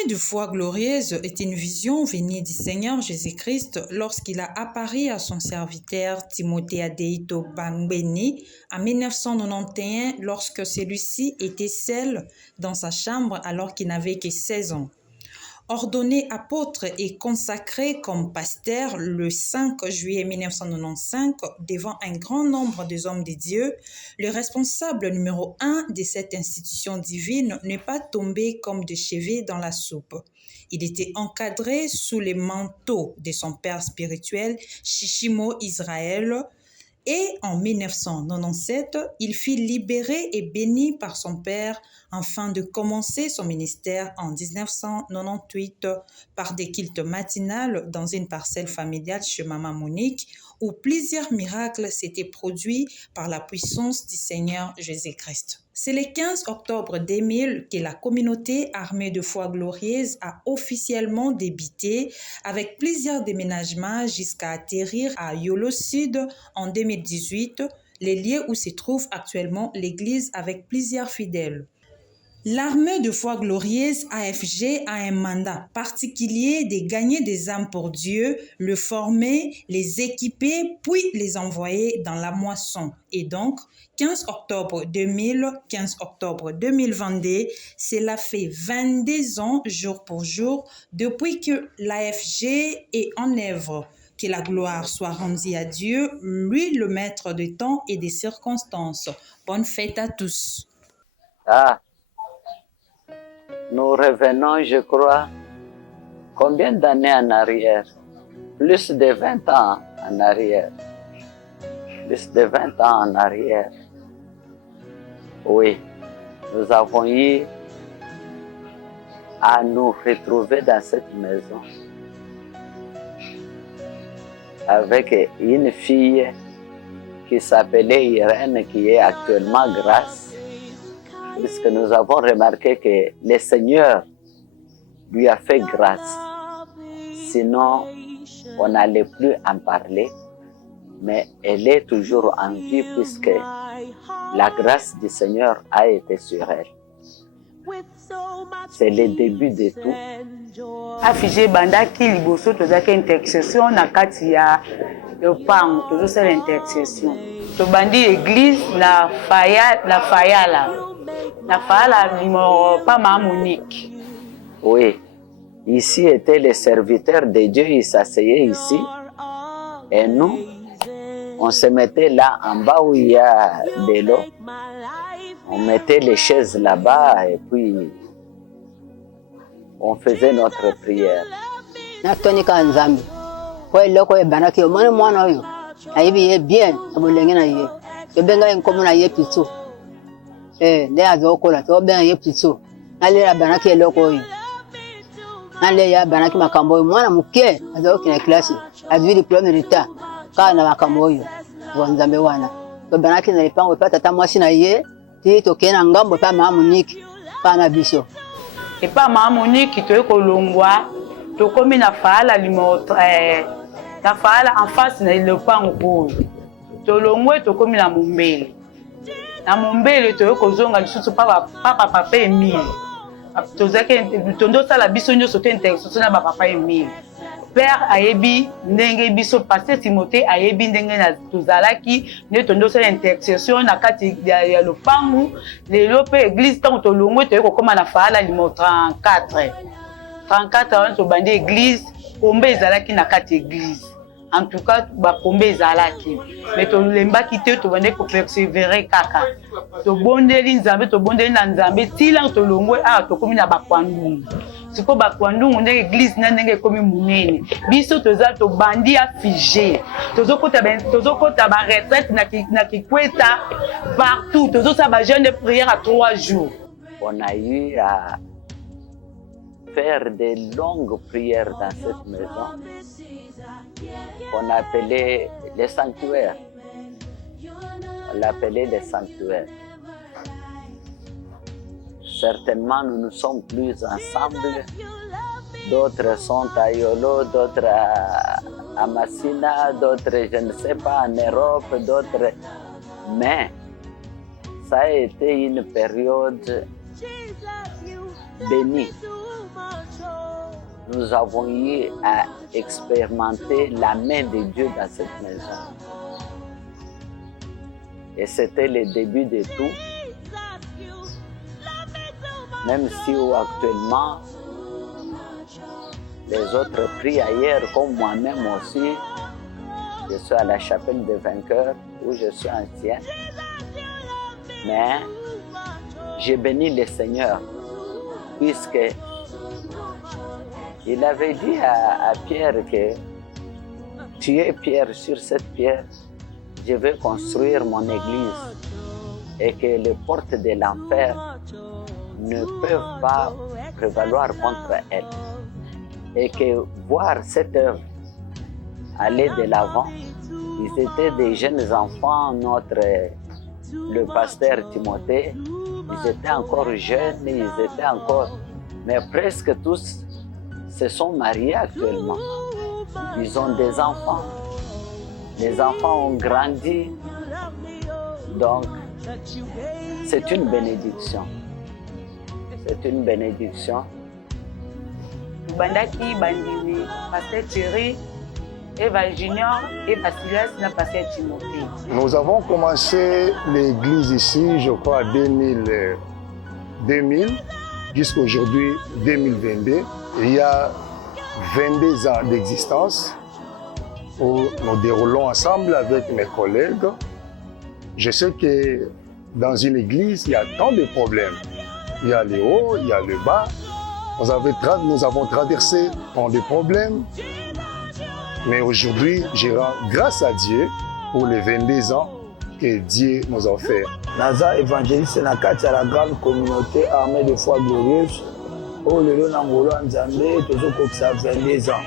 L'armée de foi glorieuse est une vision venue du Seigneur Jésus-Christ lorsqu'il a apparu à son serviteur Timothée Adéito Bangbeni en 1991 lorsque celui-ci était seul dans sa chambre alors qu'il n'avait que 16 ans. Ordonné apôtre et consacré comme pasteur le 5 juillet 1995 devant un grand nombre des hommes de Dieu, le responsable numéro 1 de cette institution divine n'est pas tombé comme des cheveux dans la soupe. Il était encadré sous les manteaux de son père spirituel, Shishimo Israël, et en 1997, il fut libéré et béni par son père afin de commencer son ministère en 1998 par des cultes matinales dans une parcelle familiale chez Maman Monique où plusieurs miracles s'étaient produits par la puissance du Seigneur Jésus-Christ. C'est le 15 octobre 2000 que la communauté armée de foi glorieuse a officiellement débuté avec plusieurs déménagements jusqu'à atterrir à Yolo Sud en 2018, les lieux où se trouve actuellement l'église avec plusieurs fidèles. L'armée de foi glorieuse AFG a un mandat particulier de gagner des âmes pour Dieu, le former, les équiper, puis les envoyer dans la moisson. Et donc, 15 octobre 2000, 15 octobre 2022, cela fait 22 ans jour pour jour depuis que l'AFG est en œuvre. Que la gloire soit rendue à Dieu, lui le maître du temps et des circonstances. Bonne fête à tous. Nous revenons, je crois, combien d'années en arrière? Plus de 20 ans en arrière. Plus de 20 ans en arrière. Oui, nous avons eu à nous retrouver dans cette maison avec une fille qui s'appelait Irène, qui est actuellement Grâce. Puisque nous avons remarqué que le Seigneur lui a fait grâce. Sinon, on n'allait plus en parler. Mais elle est toujours en vie puisque la grâce du Seigneur a été sur elle. C'est le début de tout. Affiché bandaki liboso tozaki intercession na kati ya lopango tozosala intercession. Tobandi église na Fayala. La Fayala numéro pas Monique. Oui, ici était le serviteur de Dieu, il s'asseyait ici. Et nous, on se mettait là en bas où il y a de l'eau. On mettait les chaises là-bas et puis on faisait notre prière. Natonika nzambe. Kwa loko e banaki omone mwana oyo. Aibi ye bien, abolenge na ye. Ebenga enkomo na ye pitso. Ne azokola to ben ye pitso. Ale la banaki loko oyo. Ale ya banaki makambo oyo mwana muke azoki na klasi. Azwi diplôme d'état. Kana makambo oyo. Nzambe wana. To banaki na lipango pa tata mwasi na ye. Ti tokena ngambo pa Mama Monique kana biso. Et pas Mama Monique to ekolongwa to komi na Fayala limoto na Fayala en face na lopango oyo. To longwe to komi na Mombele. Na Mombele to ekozonga lisusu papa Emile. To zake tondo sala biso nyoso te intercession na papa Emile. Père ayebi ndenge biso pasteur Timothée ayebi ndenge na tozalaki ne tondo sala intercession na kati ya lopangu lelo pe église tant to longwe to ekokoma na Fayala limo 34 ans to bandi église kombe ezalaki na kati église. En tout cas, ba kombe ezalaki. Mais to lembaki te to bandi ko persévérer kaka. To bondeli nzambe to bondeli na nzambe tila to longwe to komi na bakwandungu. Siko bakwandungu ndenge église na ndenge komi munene. Biso toza to bandi affigé. Tozokota ba retraite na kikweta partout. Tozosa ba jeûne de prière à 3 jours. On a eu à faire de longues prières dans cette maison qu'on appelait les sanctuaires. On l'appelait les sanctuaires. Certainement, nous ne sommes plus ensemble. D'autres sont à Yolo, d'autres à Massina, d'autres, je ne sais pas, en Europe, d'autres. Mais ça a été une période bénie. nous avons eu à expérimenter la main de Dieu dans cette maison. Et c'était le début de tout. Même si actuellement, les autres prient ailleurs, comme moi-même aussi, je suis à la chapelle des vainqueurs, où je suis ancien. Mais j'ai béni le Seigneur, puisque il avait dit à Pierre que tu es Pierre, sur cette pierre, je vais construire mon église et que les portes de l'enfer ne peuvent pas prévaloir contre elle. Et que voir cette œuvre aller de l'avant, ils étaient des jeunes enfants, le pasteur Timothée, ils étaient encore jeunes, ils étaient encore, mais presque tous se sont mariés actuellement. Ils ont des enfants. Les enfants ont grandi. Donc, c'est une bénédiction. C'est une bénédiction. Bandaki, Bandimi, Pasteur Thierry, Eva Junior et Silas na Pasteur Timothée. Nous avons commencé l'église ici, je crois, en 2000 jusqu'à aujourd'hui 2022. Il y a 22 ans d'existence où nous déroulons ensemble avec mes collègues. Je sais que dans une église, il y a tant de problèmes. Il y a le haut, il y a le bas. Nous avons traversé tant de problèmes. Mais aujourd'hui, je rends grâce à Dieu pour les 22 ans que Dieu nous a offert. Naza évangéliste na kati ya la grande communauté armée de foi glorieuse. Oh lelo na ngolo nzambe tozokokisa 22 ans.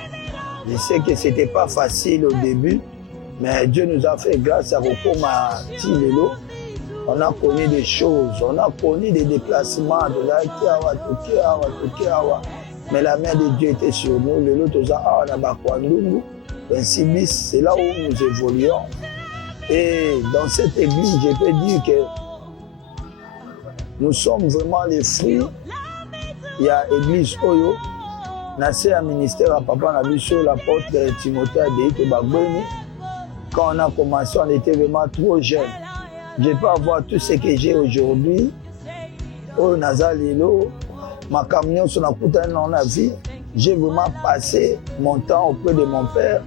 Je sais que c'était pas facile au début, mais Dieu nous a fait grâce à Rokoma Tilelo. On a connu des choses, on a connu des déplacements de la Tokiawa. Mais la main de Dieu était sur nous. Lelo toza awa na Bakwandungu, 26 bis, c'est là où nous évoluons. Et dans cette église, je peux dire que nous sommes vraiment les fruits. Il y a l'église Oyo, Nassé un ministère à Papa Nabiso, l'apôtre Timothée Adéito Bagbeni. Quand on a commencé, on était vraiment trop jeunes. Je peux avoir tout ce que j'ai aujourd'hui. Oyo Nazalilo, ma camion sur la putain dans la vie. J'ai vraiment passé mon temps auprès de mon père.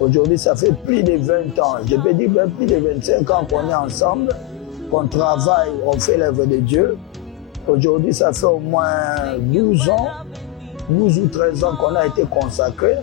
Aujourd'hui, ça fait plus de 20 ans. Je peux dire plus de 25 ans qu'on est ensemble, qu'on travaille, on fait l'œuvre de Dieu. Aujourd'hui, ça fait au moins 12 ans, 12 ou 13 ans qu'on a été consacrés,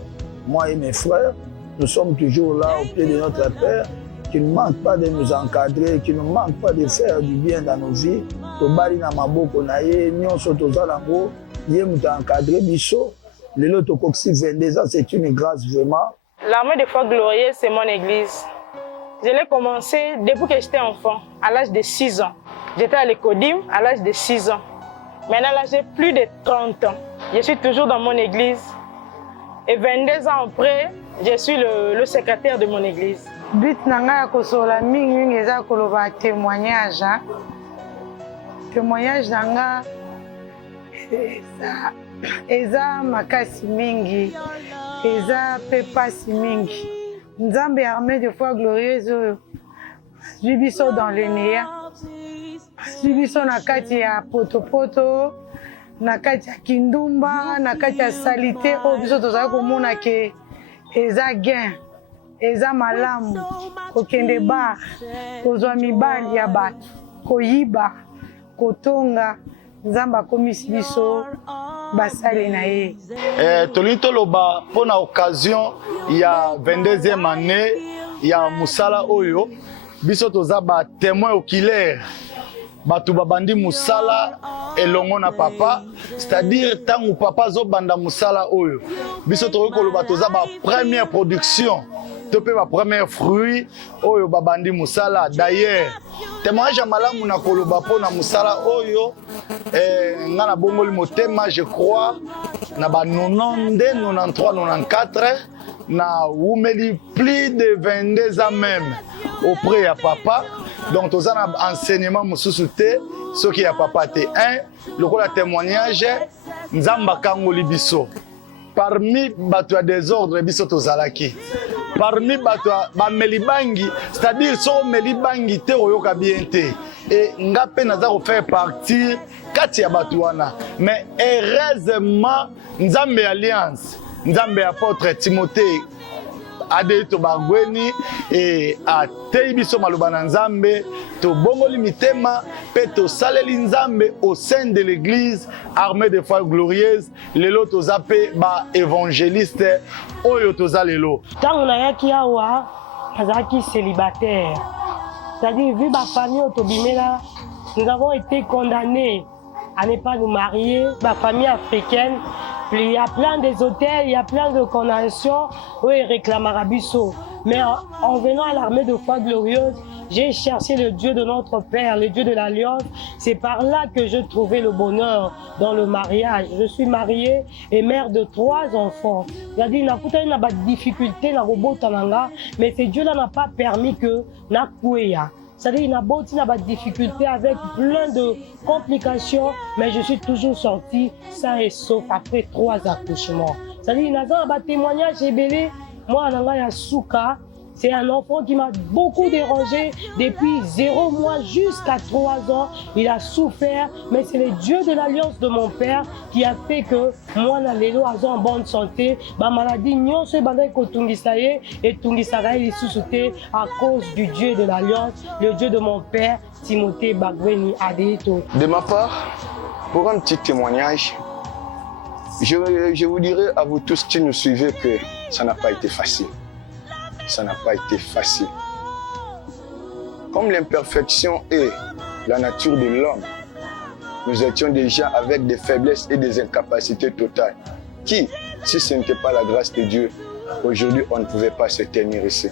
moi et mes frères. Nous sommes toujours là au pied de notre Père, qui ne manque pas de nous encadrer, qui ne manque pas de faire du bien dans nos vies. Tobali na maboko na ye, nyonso tozalango, ye muta encadré biso. Lelo tokoksi 22 ans, c'est une grâce vraiment. L'armée de foi glorieuse, c'est mon église. Je l'ai commencé depuis que j'étais enfant, à l'âge de 6 ans. J'étais à l'Ecodim à l'âge de 6 ans. Maintenant, là, j'ai plus de 30 ans. Je suis toujours dans mon église. Et 22 ans après, je suis le secrétaire de mon église. But nanga kosola mingi eza koloba témoignage. Témoignage nanga eza makasi mingi, eza pepasi mingi. Nzambe armée de foi glorieuse biso dans le néant. Biso na kati ya potopoto, na kati ya kindumba, na kati ya salite oyo biso tozali komona ke eza gain, eza malamu, kokende bar, kozwa mibali ya bato, koyiba, kotonga. Nzambe akomisi biso basale na ye. Tolingi toloba mpona occasion ya 22e année ya musala oyo biso toza ba témoin oculaire bato babandi musala elongo na papa, c'est-à-dire tangu papa zobanda musala oyo biso tokoki koloba toza ba première production to pe ba premier fruit oyo babandi musala. D'ailleurs témoignage ya malamu na koloba mpona musala oyo nga na bongoli motema, je crois na ba 92, 93, 94 na wumeli plus de 22 ans même auprès ya papa. Donc toza na enseignement mususu te soki ya papa te. Un lokola témoignage nzamba kangoli biso parmi bato ya désordre biso tozalaki. Parmi bato ba melibangi, c'est-à-dire so melibangi te oyoka bien te. Et nga pe naza ko faire partie kati ya bato wana. Mais heureusement Nzambe Alliance, Nzambe apôtre Timothée Adeito Bagweni et a Teibiso Malubana Nzambe to bongoli mitema pe to saleli Nzambe au sein de l'église armée de foi glorieuse lelo to zape ba évangéliste oyo to zalelo tant na yaki awa azaki célibataire, c'est-à-dire vu ma famille autobimela, nous avons été condamnés à ne pas nous marier, ma famille africaine. Il y a plein des hôtels, il y a plein de condamnations où ils réclament Arabiso. Mais en venant à l'armée de foi glorieuse, j'ai cherché le Dieu de notre Père, le Dieu de l'Alliance. C'est par là que je trouvais le bonheur dans le mariage. Je suis mariée et mère de 3 enfants. C'est-à-dire, il n'y a pas de difficulté dans le mais ce Dieu-là n'a pas permis que na kouya. C'est-à-dire qu'il y a des difficultés avec plein de complications, mais je suis toujours sortie sain et sauf après 3 accouchements. C'est-à-dire qu'il y a des témoignages ébélés. Moi, c'est un enfant qui m'a beaucoup dérangé depuis 0 mois jusqu'à 3 ans. Il a souffert, mais c'est le Dieu de l'Alliance de mon père qui a fait que moi, Nalélo, en bonne santé. Ma maladie, non, c'est Tungisaye et Tungisaye est à cause du Dieu de l'Alliance, le Dieu de mon père, Timothée Bagweni Adeito. De ma part, pour un petit témoignage, je vous dirai à vous tous qui nous suivez que ça n'a pas été facile. Ça n'a pas été facile. Comme l'imperfection est la nature de l'homme, nous étions déjà avec des faiblesses et des incapacités totales. Qui, si ce n'était pas la grâce de Dieu, aujourd'hui on ne pouvait pas se tenir ici.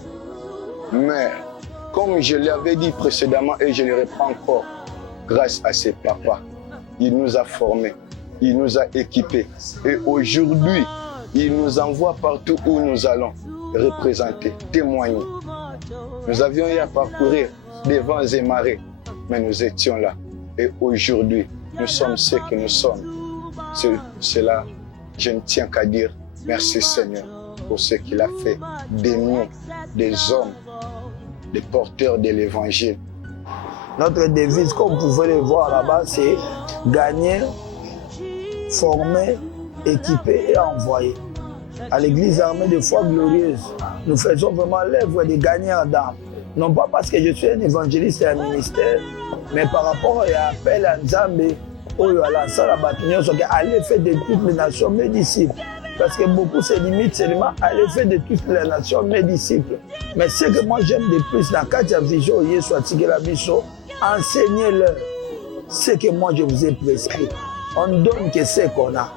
Mais comme je l'avais dit précédemment et je le reprends encore, grâce à ses papas, il nous a formés, il nous a équipés. Et aujourd'hui, il nous envoie partout où nous allons. Représenter, témoigner. Nous avions eu à parcourir des vents et marées, mais nous étions là. Et aujourd'hui, nous sommes ce que nous sommes. Cela, je ne tiens qu'à dire merci Seigneur pour ce qu'il a fait de nous, des hommes, des porteurs de l'évangile. Notre devise, comme vous pouvez le voir là-bas, c'est gagner, former, équiper et envoyer. À l'église armée de foi glorieuse, nous faisons vraiment l'œuvre de gagnants d'âme. Non pas parce que je suis un évangéliste et un ministère, mais par rapport à l'appel à Nzambe, à la salle à Batignon, à l'effet de toutes les nations, mes disciples. Parce que beaucoup se limitent seulement à l'effet de toutes les nations, mes disciples. Mais ce que moi j'aime de plus dans Katia Vision, enseignez-leur ce que moi je vous ai prescrit. On donne que ce qu'on a.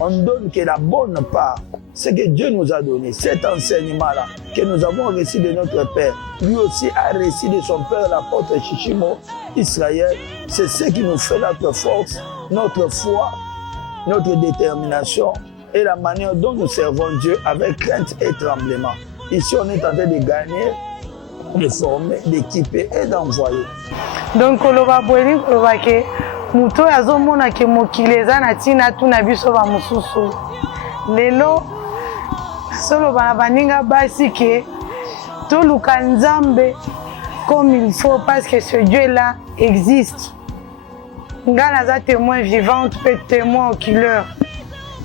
On donne que la bonne part, ce que Dieu nous a donné, cet enseignement-là, que nous avons reçu de notre Père, lui aussi a reçu de son Père, l'apôtre Chichimo, Israël. C'est ce qui nous fait notre force, notre foi, notre détermination et la manière dont nous servons Dieu avec crainte et tremblement. Ici, on est en train de gagner, de former, d'équiper et d'envoyer. Donc, muto azomona ke mokili eza na ntina tuna biso bamosusu lelo solo bana baninga basi ke toluka Nzambe comme il faut parce que ce Dieu là existe. Nga naza témoin vivante pe témoin oculaire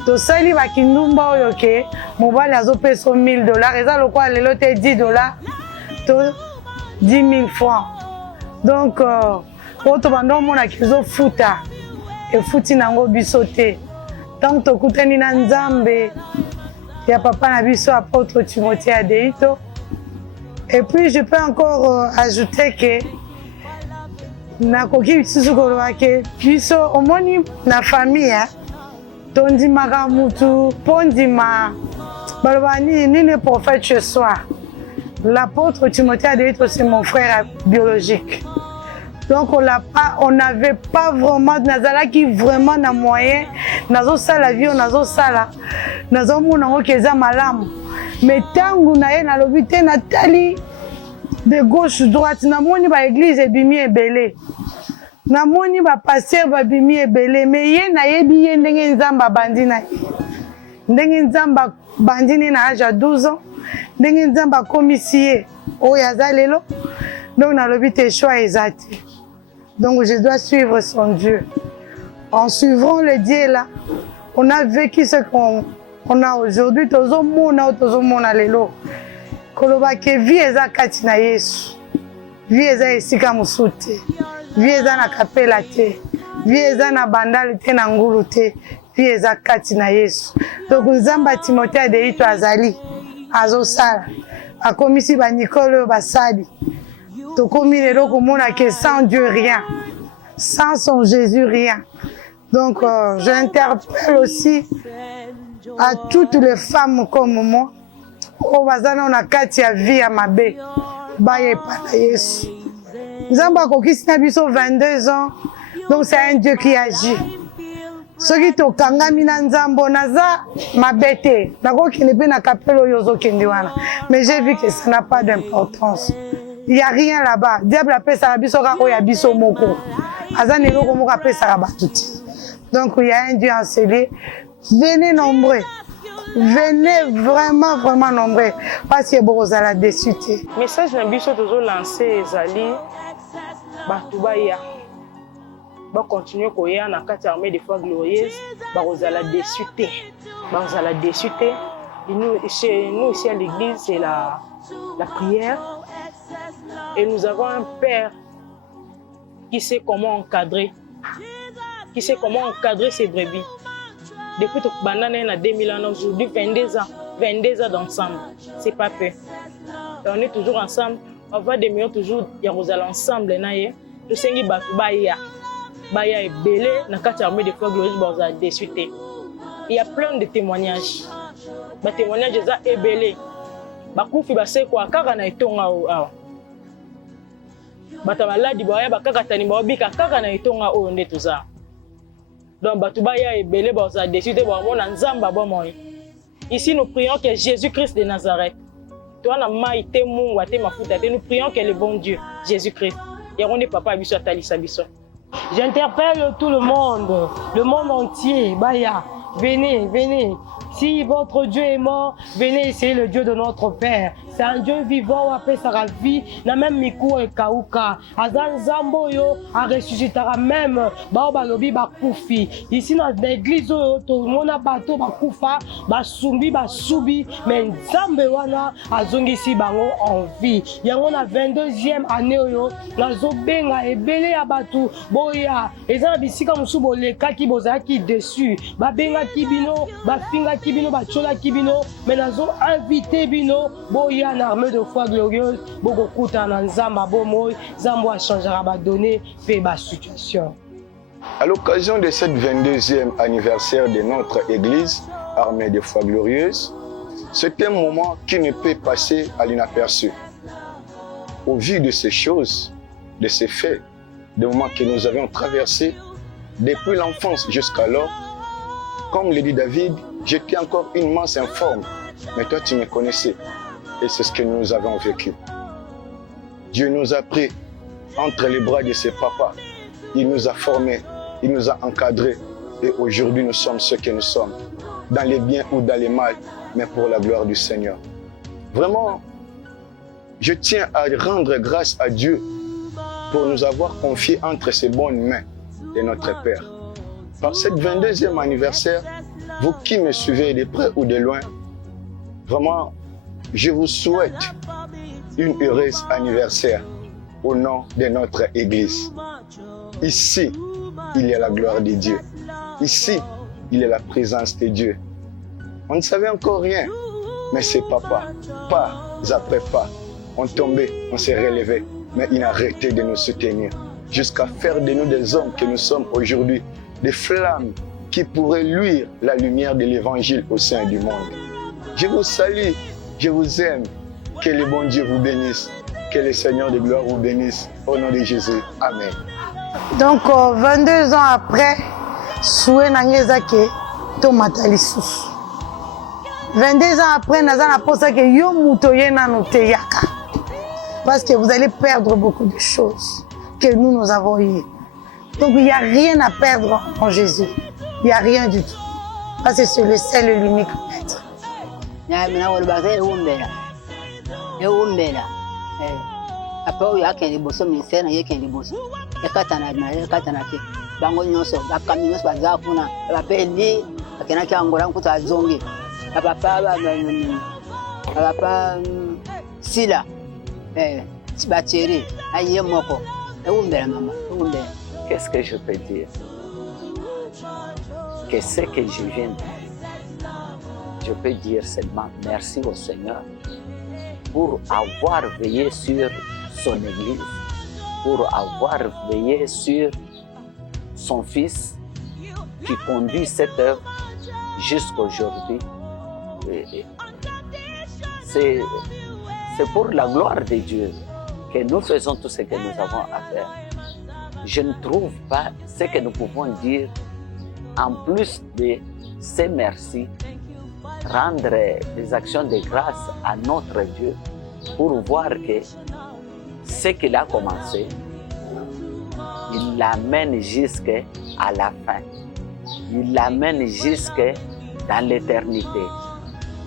tosali bakindumba oyo ke mobali azopesa $1000 eza lokola lelo te $10 to 10 000 francs. Donc Oto bando mona kizo futa e futi nango biso te. Tant tokutani na Nzambe ya papa na biso apôtre Timothée Adeito. Et puis je peux encore ajouter que na koki biso ko ke biso omoni na famille tondi magamutu pondi ma balobani ni le prophète ce soir. L'apôtre Timothée Adeito c'est mon frère biologique. Donc on n'avait pas vraiment, nazala qui vraiment na moyen, nazo sala vie, nazo sala, nazo mona okeza malamu. Mais tangu na ye na lobité Nathalie de gauche droite, na moni ba église ebimi ebele. Na moni ba pasteur ba bimi ebele, mais ye na yebi ye ndenge Nzamba bandi na. ndenge nzamba bandini na âge à 12 ans ndenge nzamba commissie oyo aza lelo donc nalobi te choix ezati donc je dois suivre son Dieu en suivant le Dieu là on a vécu ce qu'on a aujourd'hui tozomona lelo koloba ke vie eza kati na Yesu vie eza esika mosusu te vie eza na kapela te vie eza na bandale te na ngulu te vie eza kati na Yesu donc nzamba Timothée Adeito azali azosala akomisi banikolo basali tokomi lelo komona ke sans Dieu rien sans son Jésus rien donc j'interpelle aussi à toutes les femmes comme moi o bazana na kati ya vie ya mabe baye pa Yesu nzamba kokisi na biso 22 ans donc c'est un Dieu qui agit soki tokangami na nzambo naza mabete nakokende pe na kapelo oyo ozokende wana mais j'ai vu que ça n'a pas d'importance il y a rien là-bas diable apesaka biso kaka oyo ya biso moko aza na eloko moko apesaka bato te donc il y a un Dieu enseigné venez nombreux venez vraiment nombreux parce que bokozala déçu te message na biso tozolance ezali bato baya va continuer koya na kati armée des fois glorieuses bakozala déçu te bakozala déçu te nous ici à l'église c'est la prière et nous avons un père qui sait comment encadrer ces brebis depuis que banane na 2000 ans aujourd'hui 22 ans d'ensemble c'est pas peu on est toujours ensemble on va demander toujours ya kozala ensemble na ye to sengi bato baya ebele na kati armée des fois glorieuses bakozala déçu te il y a plein de témoignages batémoignage eza ebele bakufi basekwa kaka na etonga awa bato baladi baya bakakatani baobika kaka na etonga oyo nde toza donc bato baya ebele bakozala déçu te bamona nzamba bomoi ici nous prions que Jésus-Christ de Nazareth toi na mai te mungu te mafuta te nous prions que le bon Dieu Jésus-Christ yango nde papa biso atalisa biso. J'interpelle tout le monde entier. Baya, venez. Si votre Dieu est mort, venez essayer le Dieu de notre Père. C'est un Dieu vivant, après sa vie, na même mikou et kauka. Azan zambo yo, a ressuscitera même, balobi bakoufi. Ici dans l'église, tout le monde a bateau bakoufa, basumbi, basubi, mais zambe wana, azongi si bango en vie. Yango na 22e année yo, na zobenga ebele ya batu, boya, ezana bisika musubo le kaki bozaki qui dessus, babenga kibino, bafinga kibino, bachola kibino, mais nazo invité bino, boya en armée de foi glorieuse, beaucoup kuta na nzamba bomoy, zambo a changera ba donner, fait ba situation. À l'occasion de cette 22e anniversaire de notre église, armée de foi glorieuse, c'est un moment qui ne peut passer à l'inaperçu. Au vu de ces choses, de ces faits, des moments que nous avions traversés, depuis l'enfance jusqu'alors, comme le dit David, j'étais encore une masse informe, mais toi tu me connaissais. Et c'est ce que nous avons vécu. Dieu nous a pris entre les bras de ses papas. Il nous a formés, il nous a encadrés. Et aujourd'hui, nous sommes ce que nous sommes. Dans les biens ou dans les mal, mais pour la gloire du Seigneur. Vraiment, je tiens à rendre grâce à Dieu pour nous avoir confiés entre ses bonnes mains de notre Père. Par cette 22e anniversaire, vous qui me suivez de près ou de loin, vraiment, je vous souhaite une heureuse anniversaire au nom de notre Église. Ici, il y a la gloire de Dieu. Ici, il y a la présence de Dieu. On ne savait encore rien, mais c'est papa, pas après pas. On tombait, on s'est relevé, mais il a arrêté de nous soutenir jusqu'à faire de nous des hommes que nous sommes aujourd'hui, des flammes qui pourraient luire la lumière de l'Évangile au sein du monde. Je vous salue. Je vous aime. Que le bon Dieu vous bénisse. Que le Seigneur de gloire vous bénisse. Au nom de Jésus. Amen. Donc, 22 ans après, souhait nangezake to matalisus. 22 ans après, nazana posa ke yo mutoye na noteyaka. Parce que vous allez perdre beaucoup de choses que nous avons eues. Donc, il n'y a rien à perdre en Jésus. Il n'y a rien du tout. Parce que c'est le seul et l'unique maître. Après, il y a des bosses, ministère, il y a des bosses. Il y a katana. Bango nyonso, la camion se passe à Puna. La paix dit, il y a un grand coup à Zongi. La papa, Sila, Sibacheri, Aïe Moko. Maman. Qu'est-ce que je peux dire? Que ce que je viens de dire, je peux dire seulement merci au Seigneur pour avoir veillé sur son Église, pour avoir veillé sur son Fils qui conduit cette œuvre jusqu'à aujourd'hui. C'est pour la gloire de Dieu que nous faisons tout ce que nous avons à faire. Je ne trouve pas ce que nous pouvons dire en plus de ces merci, rendre des actions de grâce à notre Dieu pour voir que ce qu'il a commencé, il l'amène jusqu'à la fin. Il l'amène jusqu'à dans l'éternité.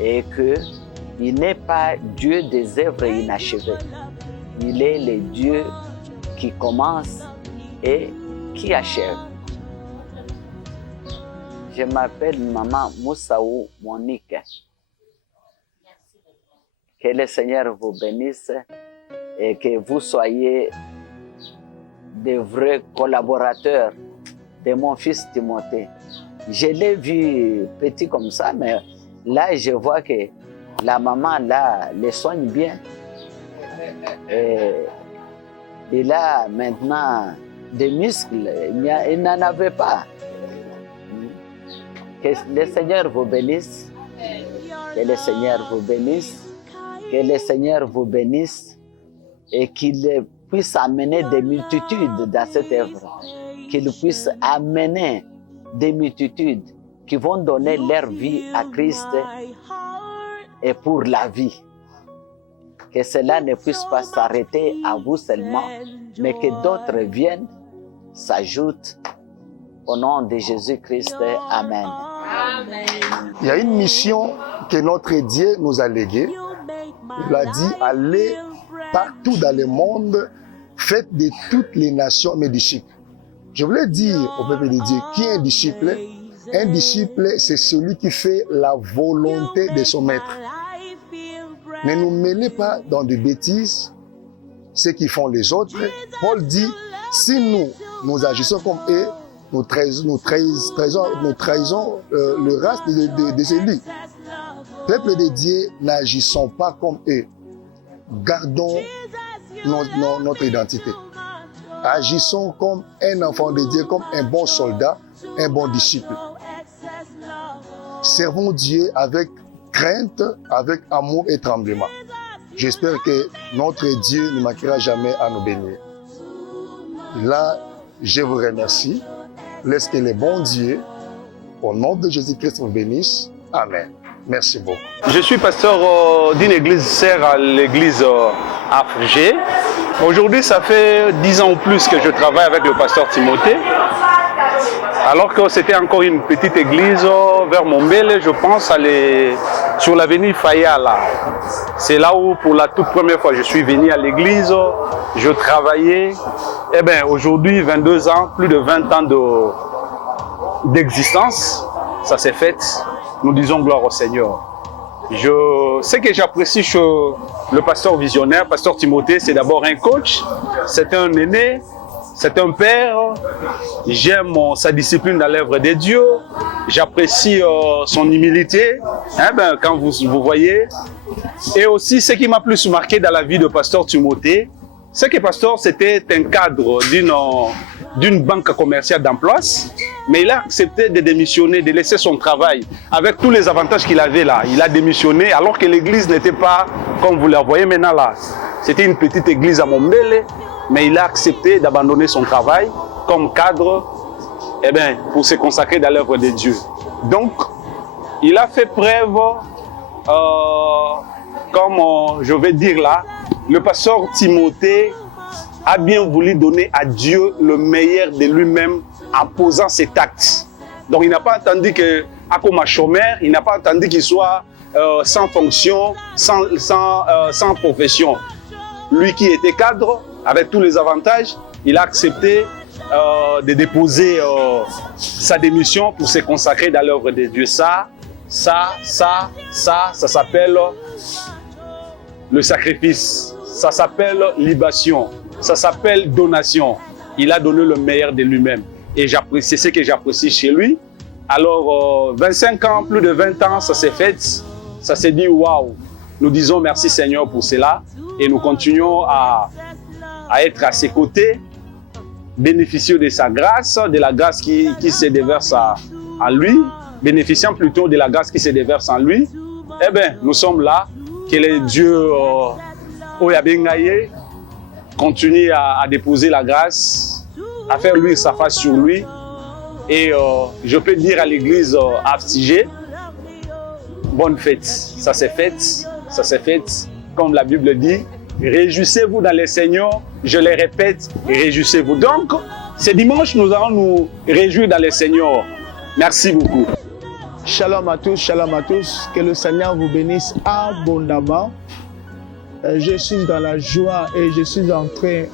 Et qu'il n'est pas Dieu des œuvres inachevées. Il est le Dieu qui commence et qui achève. Je m'appelle Maman Moussaou Monique. Que le Seigneur vous bénisse et que vous soyez des vrais collaborateurs de mon fils Timothée. Je l'ai vu petit comme ça, mais là, je vois que la maman, là, le soigne bien. Et il a maintenant des muscles, il n'en avait pas. Que le Seigneur vous bénisse. Que le Seigneur vous bénisse. Que le Seigneur vous bénisse et qu'il puisse amener des multitudes dans cette œuvre. Qu'il puisse amener des multitudes qui vont donner leur vie à Christ et pour la vie. Que cela ne puisse pas s'arrêter à vous seulement, mais que d'autres viennent, s'ajoutent. Au nom de Jésus-Christ, Amen. Il y a une mission que notre Dieu nous a léguée. Il a dit, allez partout dans le monde, faites de toutes les nations mes disciples. Je voulais dire au peuple de Dieu, qui est un disciple? Un disciple, c'est celui qui fait la volonté de son maître. Ne nous mêlez pas dans des bêtises, ce qu'ils font les autres. Paul dit, si nous agissons comme eux, nous trahissons le reste des élus. Peuple de Dieu, n'agissons pas comme eux. Gardons notre identité. Agissons comme un enfant de Dieu, comme un bon soldat, un bon disciple. Servons Dieu avec crainte, avec amour et tremblement. J'espère que notre Dieu ne manquera jamais à nous bénir. Là, je vous remercie. Laisse que le bon Dieu, au nom de Jésus-Christ, vous bénisse. Amen. Merci beaucoup. Je suis pasteur d'une église sœur à l'église AFG. Aujourd'hui, ça fait 10 ans ou plus que je travaille avec le pasteur Timothée. Alors que c'était encore une petite église vers Mombele, je pense, sur l'avenue Fayala. C'est là où, pour la toute première fois, je suis venu à l'église, je travaillais. Eh bien, aujourd'hui, 22 ans, plus de 20 ans d'existence, ça s'est fait. Nous disons gloire au Seigneur. Ce que j'apprécie chez le pasteur visionnaire, pasteur Timothée, c'est d'abord un coach, c'est un aîné, c'est un père. J'aime sa discipline dans l'œuvre de Dieu. J'apprécie son humilité, quand vous voyez. Et aussi, ce qui m'a plus marqué dans la vie de pasteur Timothée, c'est que pasteur, c'était un cadre d'une banque commerciale d'emploi, mais il a accepté de démissionner, de laisser son travail avec tous les avantages qu'il avait là. Il a démissionné alors que l'église n'était pas comme vous la voyez maintenant là. C'était une petite église à Mombele, mais il a accepté d'abandonner son travail comme cadre pour se consacrer dans l'œuvre de Dieu. Donc, il a fait preuve, comme je vais dire là, le pasteur Timothée a bien voulu donner à Dieu le meilleur de lui-même en posant ses actes. Donc il n'a pas attendu que à comme un chômeur, il n'a pas attendu qu'il soit sans fonction, sans profession. Lui qui était cadre, avec tous les avantages, il a accepté de déposer sa démission pour se consacrer dans l'œuvre de Dieu. Ça s'appelle le sacrifice, ça s'appelle libation, ça s'appelle donation. Il a donné le meilleur de lui-même. Et c'est ce que j'apprécie chez lui. Alors, 25 ans, plus de 20 ans, ça s'est fait. Ça s'est dit, waouh, nous disons merci Seigneur pour cela. Et nous continuons à être à ses côtés, bénéficier de sa grâce, de la grâce qui se déverse en lui, bénéficiant plutôt de la grâce qui se déverse en lui. Eh bien, nous sommes là. Que le Dieu Oyabengaye continue à déposer la grâce, à faire lui sa face sur lui. Et je peux dire à l'église Aftigé, bonne fête. Ça s'est fait, comme la Bible dit. Réjouissez-vous dans le Seigneur, je le répète, réjouissez-vous. Donc, ce dimanche, nous allons nous réjouir dans le Seigneur. Merci beaucoup. Shalom à tous, que le Seigneur vous bénisse abondamment. Je suis dans la joie et je suis en train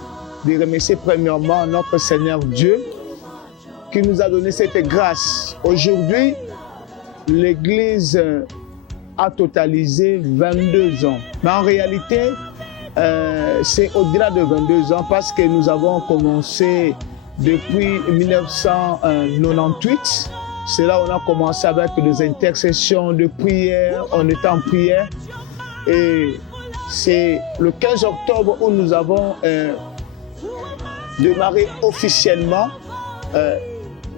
de remercier premièrement notre Seigneur Dieu qui nous a donné cette grâce. Aujourd'hui, l'Église a totalisé 22 ans. Mais en réalité, c'est au-delà de 22 ans parce que nous avons commencé depuis 1998. C'est là où on a commencé avec des intercessions de prière, on était en prière. Et c'est le 15 octobre où nous avons démarré officiellement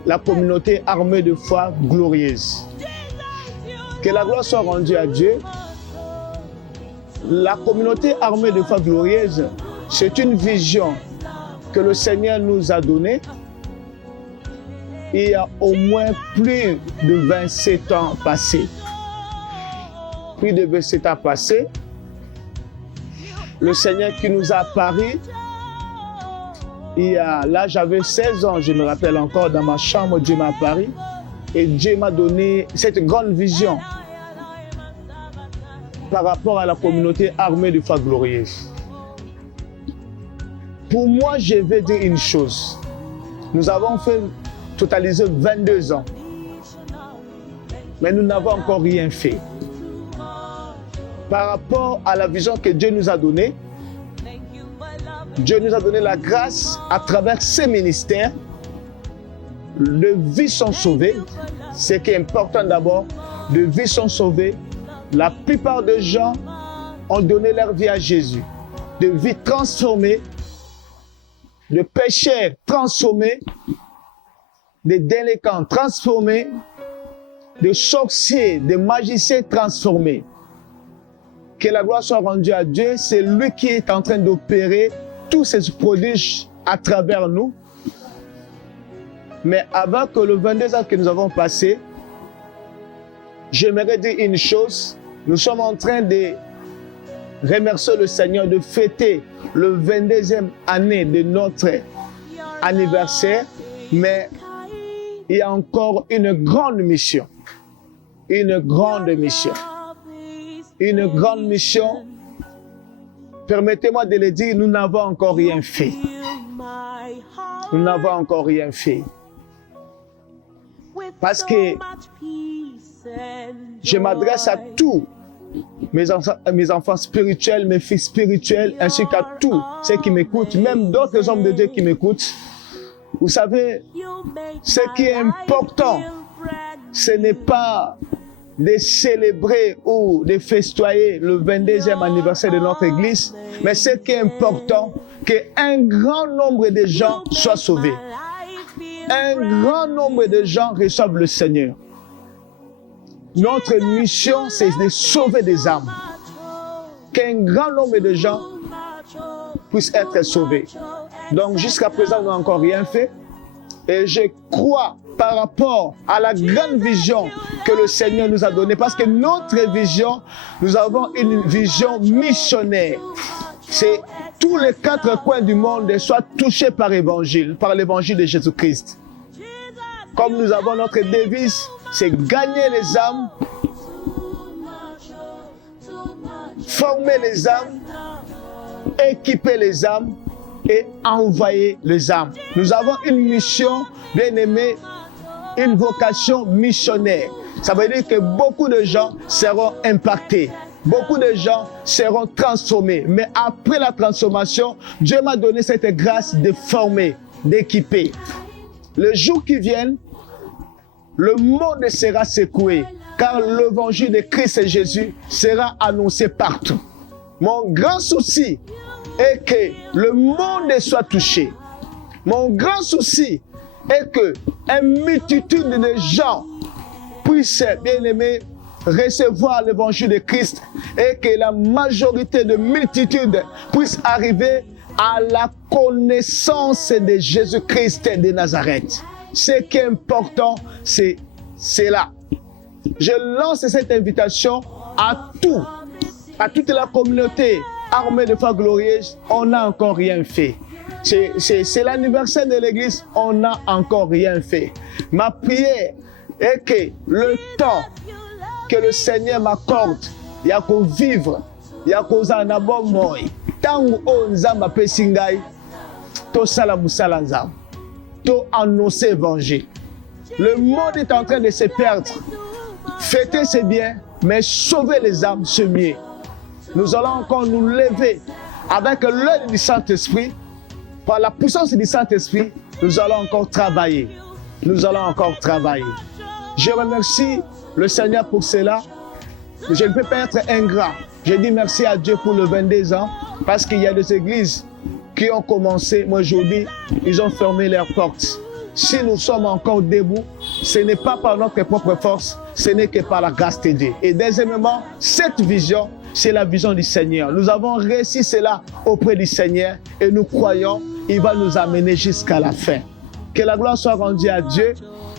la communauté armée de foi glorieuse. Que la gloire soit rendue à Dieu. La communauté armée de foi glorieuse, c'est une vision que le Seigneur nous a donnée. Il y a au moins plus de 27 ans passés. Plus de 27 ans passés. Le Seigneur qui nous a apparu, là j'avais 16 ans, je me rappelle encore, dans ma chambre, Dieu m'a apparu. Et Dieu m'a donné cette grande vision par rapport à la communauté armée de foi glorieuse. Pour moi, je vais dire une chose. Nous avons totalisé 22 ans. Mais nous n'avons encore rien fait. Par rapport à la vision que Dieu nous a donnée, Dieu nous a donné la grâce à travers ces ministères. De vies sont sauvées. Ce qui est important d'abord, de vies sont sauvées. La plupart des gens ont donné leur vie à Jésus. De vies transformées, de pécheurs transformés, des délinquants transformés, des sorciers, des magiciens transformés. Que la gloire soit rendue à Dieu, c'est lui qui est en train d'opérer tous ces prodiges à travers nous. Mais avant que le 22 ans que nous avons passé, j'aimerais dire une chose. Nous sommes en train de remercier le Seigneur, de fêter le 22e année de notre anniversaire. Mais il y a encore une grande mission. Une grande mission. Une grande mission. Permettez-moi de le dire, nous n'avons encore rien fait. Nous n'avons encore rien fait. Parce que je m'adresse à tous mes enfants spirituels, mes fils spirituels, ainsi qu'à tous ceux qui m'écoutent, même d'autres hommes de Dieu qui m'écoutent. Vous savez, ce qui est important, ce n'est pas de célébrer ou de festoyer le 22e anniversaire de notre Église, mais ce qui est important, qu'un grand nombre de gens soient sauvés. Un grand nombre de gens reçoivent le Seigneur. Notre mission, c'est de sauver des âmes. Qu'un grand nombre de gens puissent être sauvés. Donc jusqu'à présent, nous n'avons encore rien fait. Et je crois par rapport à la grande vision que le Seigneur nous a donnée, parce que notre vision, nous avons une vision missionnaire. C'est tous les 4 coins du monde soient touchés par l'évangile de Jésus-Christ. Comme nous avons notre devise, c'est gagner les âmes, former les âmes, équiper les âmes et envoyer les âmes. Nous avons une mission, bien aimé, une vocation missionnaire. Ça veut dire que beaucoup de gens seront impactés. Beaucoup de gens seront transformés. Mais après la transformation, Dieu m'a donné cette grâce de former, d'équiper. Le jour qui vient, le monde sera secoué, car l'évangile de Christ Jésus sera annoncé partout. Mon grand souci est que le monde soit touché. Mon grand souci est que une multitude de gens puissent, bien aimés, recevoir l'évangile de Christ et que la majorité de multitudes puissent arriver à la connaissance de Jésus-Christ de Nazareth. Ce qui est important, c'est là. Je lance cette invitation à toute la communauté armée de foi glorieuse. On n'a encore rien fait. C'est l'anniversaire de l'église, on n'a encore rien fait. Ma prière est que le temps que le Seigneur m'accorde, il y a qu'au vivre, il y a qu'aux anabons moi. Tant on zamba pesingai, to salamusala nzam, to annoncer l'évangile. Le monde est en train de se perdre. Fêter c'est bien, mais sauver les âmes c'est mieux. Nous allons encore nous lever avec l'œil du Saint-Esprit. Par la puissance du Saint-Esprit, nous allons encore travailler. Nous allons encore travailler. Je remercie le Seigneur pour cela. Je ne peux pas être ingrat. Je dis merci à Dieu pour le 22 ans parce qu'il y a des églises qui ont commencé. Moi, aujourd'hui, ils ont fermé leurs portes. Si nous sommes encore debout, ce n'est pas par notre propre force, ce n'est que par la grâce de Dieu. Et deuxièmement, cette vision, c'est la vision du Seigneur. Nous avons réussi cela auprès du Seigneur et nous croyons qu'il va nous amener jusqu'à la fin. Que la gloire soit rendue à Dieu.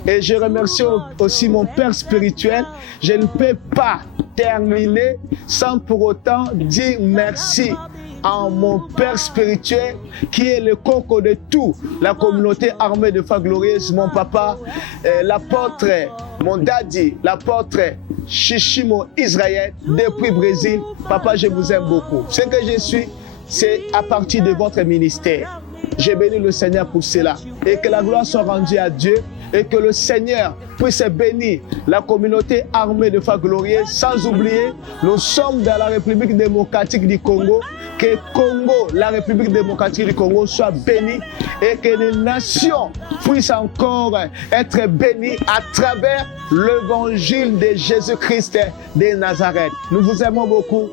Et je remercie aussi mon Père spirituel. Je ne peux pas terminer sans pour autant dire merci à mon Père spirituel qui est le coco de tout la communauté armée de foi glorieuse, mon papa, l'apôtre, mon daddy, l'apôtre Chichimo Israël depuis Brésil. Papa, je vous aime beaucoup. Ce que je suis, c'est à partir de votre ministère. J'ai béni le Seigneur pour cela. Et que la gloire soit rendue à Dieu. Et que le Seigneur puisse bénir la communauté armée de foi glorieuse. Sans oublier, nous sommes dans la République démocratique du Congo. Que Congo, la République démocratique du Congo, soit bénie. Et que les nations puissent encore être bénies à travers l'évangile de Jésus-Christ de Nazareth. Nous vous aimons beaucoup.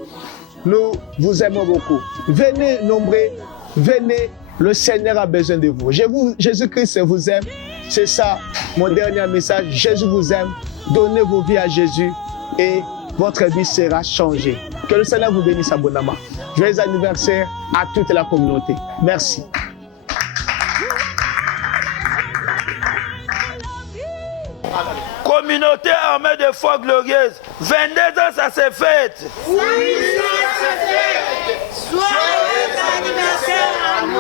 Nous vous aimons beaucoup. Venez nombreux. Venez. Le Seigneur a besoin de vous. Jésus-Christ vous aime. C'est ça mon dernier message. Jésus vous aime. Donnez vos vies à Jésus et votre vie sera changée. Que le Seigneur vous bénisse abondamment. Joyeux anniversaire à toute la communauté. Merci. Communauté armée de foi glorieuse. 22 ans, ça s'est fait. Oui, ça s'est fait. Joyeux anniversaire à nous.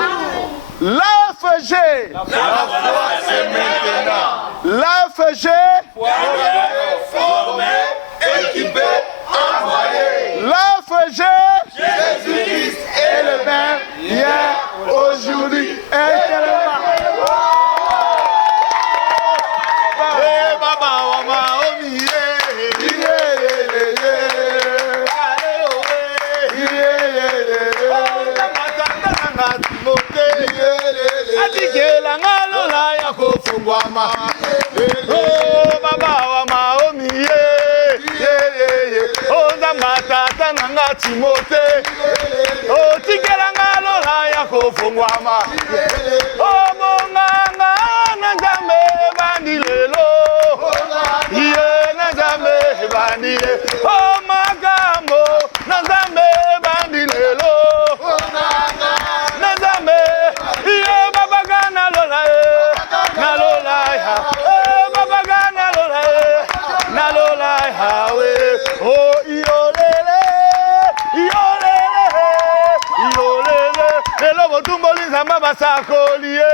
L'AFG. La foi, c'est maintenant. L'AFG. Formé, équipé, envoyé. L'AFG. Jésus-Christ est le même hier, aujourd'hui et éternellement. Timote, o tikelanga lola ya kofungwama, o monganga na nzambe bandilelo, iye na nzambe bandile, o magambo na nzambe bandilelo, na nzambe iye babaga na lola ya, babaga na lola ya we, o iole. Tumboli zamba basakoliye.